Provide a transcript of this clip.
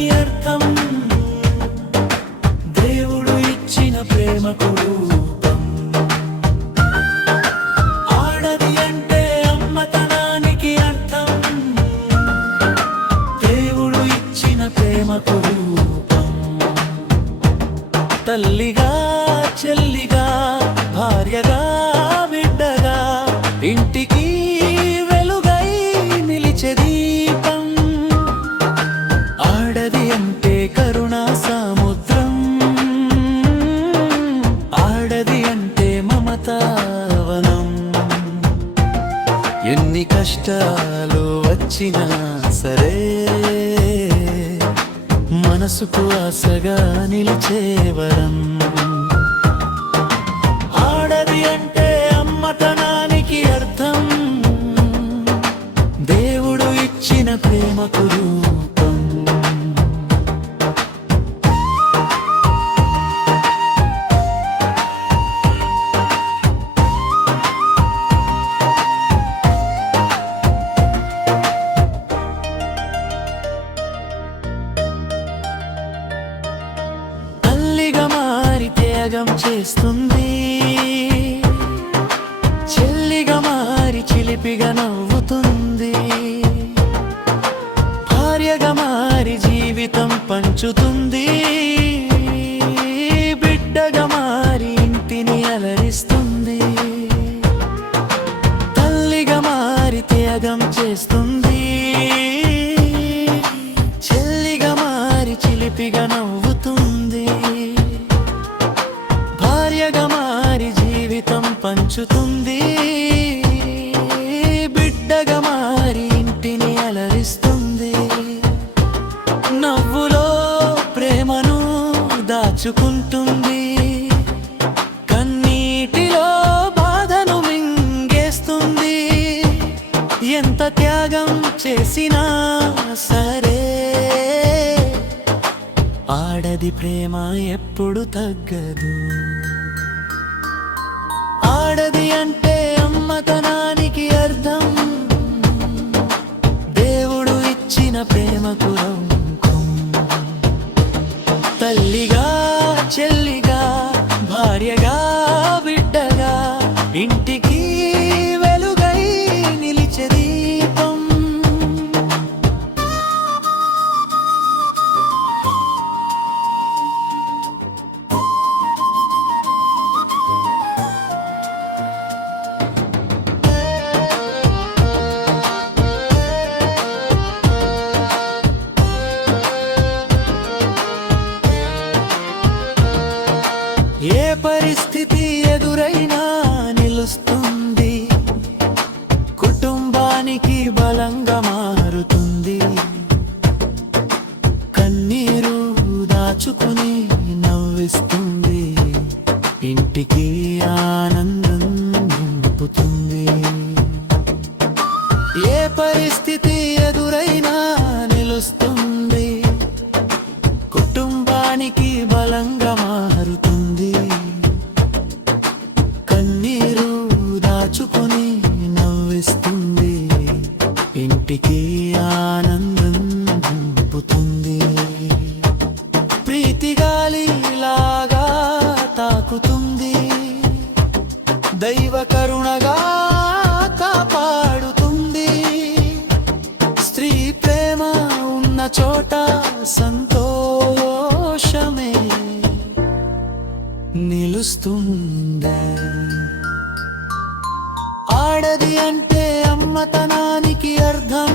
అమ్మతనానికి అర్థం దేవుడు ఇచ్చిన ప్రేమకు రూపం. ఆడది అంటే అమ్మతనానికి అర్థం దేవుడు ఇచ్చిన ప్రేమకు రూపం. తల్లిగా చెల్లిగా భార్యగా బిడ్డగా ఇంటికి వెలుగై నిలిచే దీపం. ఆడది అంటే కరుణా సముద్రం, ఆడది అంటే మమతావనం. ఎన్ని కష్టాలు వచ్చినా సరే మనసుకు ఆశగా నిలిచే వరం. ఆడది అంటే అమ్మతనానికి అర్థం దేవుడు ఇచ్చిన ప్రేమకు రూపం. తల్లిగా మారి త్యాగం చేస్తుంది, చెల్లిగా మారి చిలిపిగా నవ్వుతుంది, భార్యగా మారి జీవితం పంచుతుంది, బిడ్డగా మారి ఇంటిని అలరిస్తుంది. తల్లిగా మారి త్యాగం చేస్తుంది, చెల్లిగా మారి చిలిపిగా నవ్వుతుంది, భార్యగా మారి జీవితం పంచుతుంది, బిడ్డగా మారి ఇంటిని అలరిస్తుంది. నవ్వులో ప్రేమను దాచుకుంటుంది, కన్నీటిలో బాధను మింగేస్తుంది. ఎంత త్యాగం చేసినా సరే ఆడది ప్రేమ ఎప్పుడు తగ్గదు. ఆడది అంటే అమ్మతనానికి అర్థం దేవుడు ఇచ్చిన ప్రేమకు రూపం. తల్లిగా చెల్లిగా భార్యగా బిడ్డగా ఇంటికి వెలుగై నిలిచే దీపం. ఏ పరిస్థితి ఎదురైనా నిలుస్తుంది, కుటుంబానికి బలంగా మారుతుంది. కన్నీరు దాచుకుని నవ్విస్తుంది, ఇంటికి ఆనందం నింపుతుంది. ఏ పరిస్థితి ఎదురైనా నిలుస్తుంది, కుటుంబానికి బలంగా మారుతుంది. కన్నీరు దాచుకొని నవ్విస్తుంది, ఇంటికి ఆనందం నింపుతుంది. ప్రీతి గాలిలాగా తాకుతుంది, దైవ కరుణగా కాపాడుతుంది. స్త్రీ ప్రేమ ఉన్న చోట సంతోషమే నిలుస్తుంది. ఆడది అంటే అమ్మతనానికి అర్థం